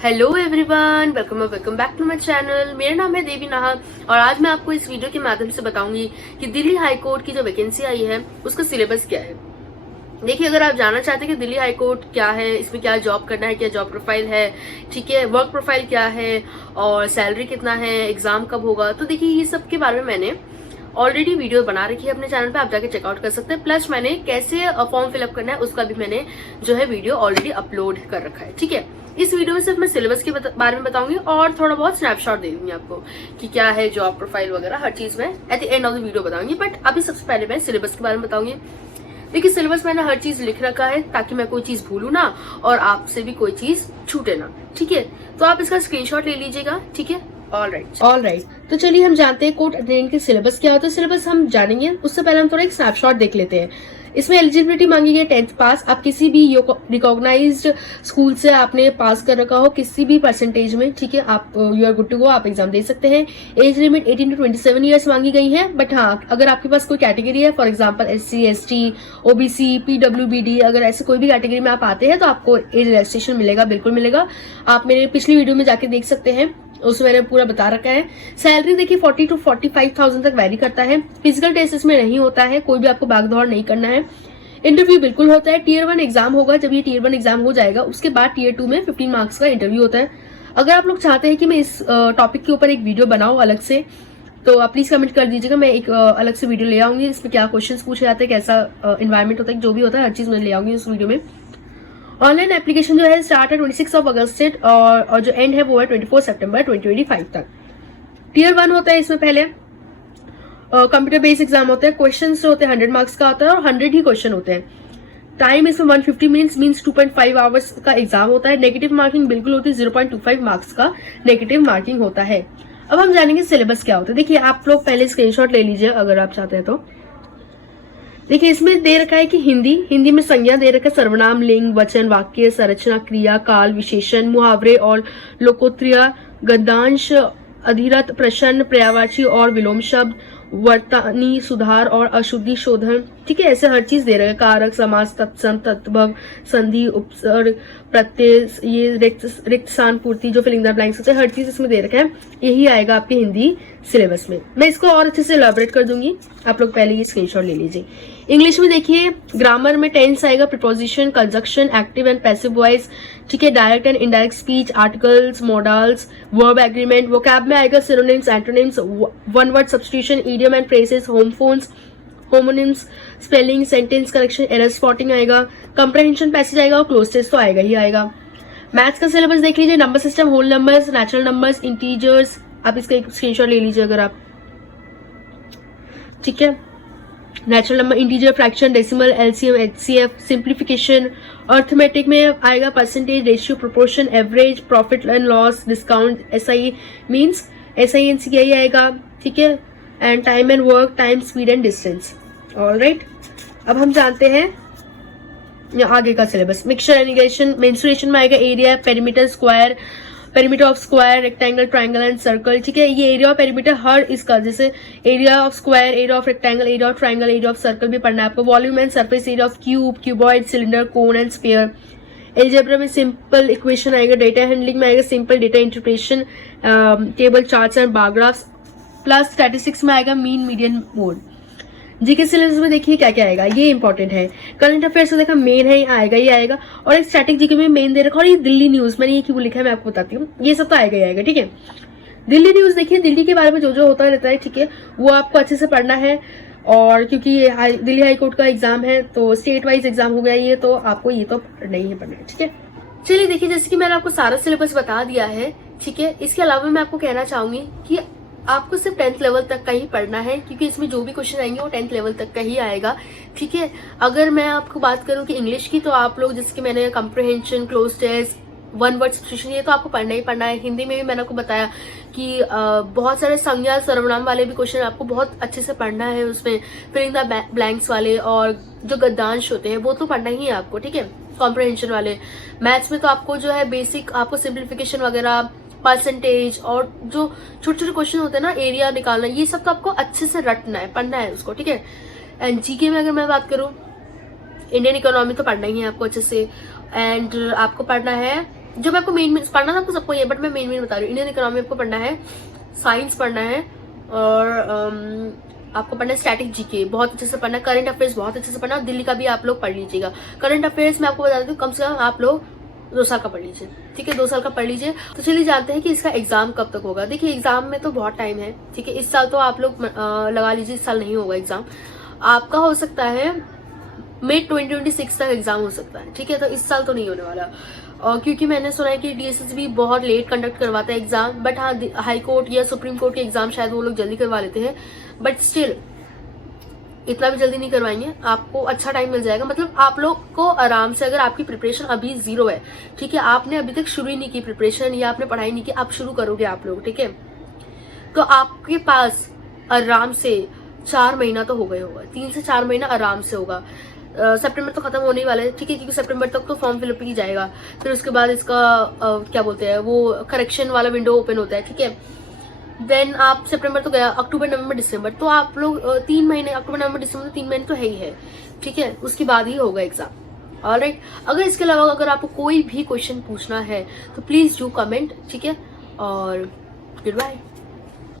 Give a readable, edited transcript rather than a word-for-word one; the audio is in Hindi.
Hello everyone, welcome back to my channel. मेरा नाम है देवी नाहा और आज मैं आपको इस वीडियो के माध्यम से बताऊंगी कि दिल्ली हाई कोर्ट की जो वैकेंसी आई है उसका सिलेबस क्या है। देखिए, अगर आप जानना चाहते हैं कि दिल्ली हाई कोर्ट क्या है, इसमें क्या जॉब करना है, क्या जॉब प्रोफाइल है, ठीक है, वर्क प्रोफाइल क्या है और सैलरी कितना है, एग्जाम कब होगा, तो देखिए ये सब के बारे में मैंने ऑलरेडी वीडियो बना रखी है अपने चैनल पे, आप जाके चेकआउट कर सकते हैं। प्लस मैंने कैसे फॉर्म फिलअप करना है उसका भी मैंने जो है वीडियो ऑलरेडी अपलोड कर रखा है। ठीक है, इस वीडियो में सिर्फ मैं सिलेबस के बारे में बताऊंगी और थोड़ा बहुत स्नैपशॉट दे दूंगी आपको कि क्या है जॉब प्रोफाइल वगैरह, हर चीज मैं at the end of the video बताऊंगी। बट अभी सबसे पहले मैं सिलेबस के बारे में बताऊंगी। देखिए, सिलेबस मैंने हर चीज लिख रखा है ताकि मैं कोई चीज भूलू ना और आपसे भी कोई चीज छूटे ना। ठीक है, तो आप इसका स्क्रीनशॉट ले लीजिएगा। ठीक है, ऑल राइट। तो चलिए हम जानते हैं कोर्ट अटेंडेंट के सिलेबस क्या होता है। सिलेबस हम जानेंगे, उससे पहले हम थोड़ा एक स्नैपशॉट देख लेते हैं। इसमें एलिजिबिलिटी मांगी गई 10th पास। आप किसी भी रिकॉग्नाइज्ड स्कूल से आपने पास कर रखा हो किसी भी परसेंटेज में, ठीक है, आप you are good to go, आप एग्जाम दे सकते हैं। एज लिमिट 18 to 27 ईयर्स मांगी गई है। बट हाँ, अगर आपके पास कोई कैटेगरी है, for example SC ST OBC PWBD, अगर ऐसे कोई भी कैटेगरी में आप आते हैं तो आपको एज रिलैक्सेशन मिलेगा, बिल्कुल मिलेगा। आप मेरे पिछली वीडियो में जाके देख सकते हैं, उसमें मैंने पूरा बता रखा है। सैलरी देखिए 40 to 45,000 तक वैरी करता है। फिजिकल टेस्ट इसमें नहीं होता है, कोई भी आपको भागदौड़ नहीं करना है। इंटरव्यू बिल्कुल होता है। Tier 1 एग्जाम होगा। जब ये Tier 1 एग्जाम हो जाएगा उसके बाद Tier 2 में 15 मार्क्स का इंटरव्यू होता है। अगर आप लोग चाहते हैं कि मैं इस टॉपिक के ऊपर एक वीडियो बनाऊं अलग से, तो आप प्लीज कमेंट कर दीजिएगा, मैं एक अलग से वीडियो ले आऊंगी। इसमें क्या क्वेश्चन पूछे जाते हैं, कैसा इन्वायरमेंट होता है, जो भी होता है हर चीज मैं ले आऊंगी उस वीडियो में। ऑनलाइन एप्लीकेशन जो है स्टार्ट है 26 अगस्त से और जो एंड है वो है 24 सितंबर 2025 तक। Tier 1 होता है इसमें पहले कंप्यूटर बेस्ड एग्जाम होता है। क्वेश्चन जो होते हैं 100 मार्क्स का होता है और 100 ही क्वेश्चन होते हैं। टाइम इसमें 150 मिनट्स मीन्स 2.5 आवर्स का एग्जाम होता है। नेगेटिव मार्किंग बिल्कुल होती है, 0.25 मार्क्स का नेगेटिव मार्किंग होता है। अब हम जानेंगे सिलेबस क्या होता है। देखिए, आप लोग पहले स्क्रीनशॉट ले लीजिए अगर आप चाहते हैं तो। देखिए, इसमें दे रखा है कि हिंदी में संज्ञा दे रखा है, सर्वनाम, लिंग, वचन, वाक्य, संरचना, क्रिया, काल, विशेषण, मुहावरे और लोकोत्तरीय, गद्यांश, अधिरथ, प्रश्न, पर्यायवाची और विलोम शब्द, वर्तनी सुधार और अशुद्धि शोधन। ठीक है, ऐसे हर चीज दे रहा है। कारक, समास, तत्सम, तद्भव, संधि, उपसर्ग, प्रत्यय, ये रिक्त स्थान पूर्ति, जो फिलिंग द ब्लैंक्स होते हैं, हर चीज इसमें दे रखा है। यही आएगा आपके हिंदी सिलेबस में। मैं इसको और अच्छे से एलैबोरेट कर दूंगी, आप लोग पहले ये स्क्रीनशॉट ले लीजिए। इंग्लिश में देखिए, ग्रामर में टेंस आएगा, preposition, conjunction, active and passive voice, ठीक है, direct and indirect speech, articles, models, verb agreement. Vocab में आएगा synonyms, antonyms, one word substitution, idiom and phrases, homophones, homonyms, spelling, sentence correction, error spotting आएगा। कंप्रहेंशन पैसेज आएगा और क्लोज टेस्ट तो आएगा ही आएगा। मैथ्स का सिलेबस देख लीजिए, number system, whole numbers, natural numbers, integers. आप इसका एक स्क्रीनशॉट ले लीजिए अगर आप, ठीक है। Natural number, integer, fraction, decimal, LCM, HCF, simplification. Arithmetic में आएगा percentage, ratio, proportion, average, profit and loss, discount, SI means SI NCI आएगा, ठीक है। And time and work, time, speed and distance. Alright, अब हम जानते हैं आगे का syllabus. Mixture and equation, mensuration में आएगा area, perimeter, square, perimeter of square, rectangle, triangle and circle. ठीक है, ये एरिया ऑफ पेरीमीटर हर इसका, जैसे area of square, area of rectangle, area of triangle, area of circle भी पढ़ना है आपको। Volume and surface area of cube, cuboid, cylinder, cone and sphere. Algebra में सिंपल इक्वेशन आएगा। डेटा हैंडलिंग में आएगा simple data interpretation, table, charts and bar graphs. Plus statistics में आएगा mean, median, mode. GK syllabus में देखिए क्या क्या आएगा, ये इंपॉर्टेंट है। करंट अफेयर्स का देखा मेन है, आएगा ही आएगा। और एक स्टैटिक जीके में मेन दे रखा और ये दिल्ली न्यूज, मैंने ये क्यों लिखा है मैं आपको बताती हूँ। ये सब तो आएगा ही आएगा, ठीक है। दिल्ली न्यूज देखिए, दिल्ली के बारे में जो जो होता रहता है, ठीक है, वो आपको अच्छे से पढ़ना है। और क्योंकि ये दिल्ली हाई कोर्ट का एग्जाम है तो स्टेट वाइज एग्जाम हो गया ये, तो आपको ये तो नहीं है पढ़ना है, ठीक है। चलिए देखिए, जैसे कि मैंने आपको सारा सिलेबस बता दिया है, ठीक है। इसके अलावा मैं आपको कहना चाहूंगी कि आपको सिर्फ 10th लेवल तक का ही पढ़ना है, क्योंकि इसमें जो भी क्वेश्चन आएंगे वो 10th लेवल तक का ही आएगा, ठीक है। अगर मैं आपको बात करूं कि इंग्लिश की, तो आप लोग जैसे कि मैंने comprehension, cloze test, one word substitution, ये तो आपको पढ़ना ही पढ़ना है। हिंदी में भी मैंने आपको बताया कि बहुत सारे संज्ञा, सर्वनाम वाले भी क्वेश्चन आपको बहुत अच्छे से पढ़ना है। उसमें फिलिंग द ब्लैंक्स वाले और जो गद्यांश होते हैं वो तो पढ़ना ही है आपको, ठीक है। कॉम्प्रहेंशन वाले। मैथ्स में तो आपको जो है बेसिक, आपको सिंप्लीफिकेशन वगैरह, परसेंटेज और जो छोटे छोटे क्वेश्चन होते हैं ना, एरिया निकालना, ये सब तो आपको अच्छे से रटना है, पढ़ना है उसको, ठीक है। एंड जीके में अगर मैं बात करूं, इंडियन इकोनॉमी तो पढ़ना ही है आपको अच्छे से। एंड आपको पढ़ना है जो मैं आपको मेन पढ़ना था आपको सबको ये, बट मैं मेन बता रही हूँ। इंडियन इकोनॉमी आपको पढ़ना है, साइंस पढ़ना है, और आपको पढ़ना है स्टैटिक जीके बहुत अच्छे से पढ़ना है, करंट अफेयर्स बहुत अच्छे से पढ़ना, दिल्ली का भी आप लोग पढ़ लीजिएगा। करंट अफेयर्स में आपको बता देती हूँ, कम से कम आप लोग 2 साल का पढ़ लीजिए, ठीक है, 2 साल का पढ़ लीजिए। तो चलिए जानते हैं कि इसका एग्जाम कब तक होगा। देखिए एग्जाम में तो बहुत टाइम है, ठीक है, इस साल तो आप लोग लगा लीजिए, इस साल नहीं होगा एग्जाम, आपका हो सकता है मई 2026 तक एग्जाम हो सकता है, ठीक है, तो इस साल तो नहीं होने वाला। और क्योंकि मैंने सुना है कि DSSB बहुत लेट कंडक्ट करवाता है एग्जाम, बट हाँ हाई कोर्ट या सुप्रीम कोर्ट के एग्जाम शायद वो लोग जल्दी करवा लेते हैं, बट स्टिल इतना भी जल्दी नहीं करवाएंगे, आपको अच्छा टाइम मिल जाएगा। मतलब आप लोग को आराम से, अगर आपकी प्रिपरेशन अभी 0 है, ठीक है, आपने अभी तक शुरू ही नहीं की प्रिपरेशन या आपने पढ़ाई नहीं की, आप शुरू करोगे आप लोग, ठीक है, तो आपके पास आराम से 4 महीना तो हो गए होगा, 3 से 4 महीना आराम से होगा। सितंबर तो खत्म होने ही वाला है, ठीक है, क्योंकि सितंबर तक तो फॉर्म फिलअप ही जाएगा, फिर उसके बाद इसका क्या बोलते हैं वो करेक्शन वाला विंडो ओपन होता है, ठीक है, देन आप सितंबर तो गया, अक्टूबर नवंबर दिसंबर, तो आप लोग 3 महीने, अक्टूबर नवंबर दिसंबर 3 महीने तो है ही है, ठीक है, उसके बाद ही होगा एग्जाम। ऑलराइट, अगर इसके अलावा अगर आपको कोई भी क्वेश्चन पूछना है तो प्लीज डू कमेंट, ठीक है, और गुड बाय।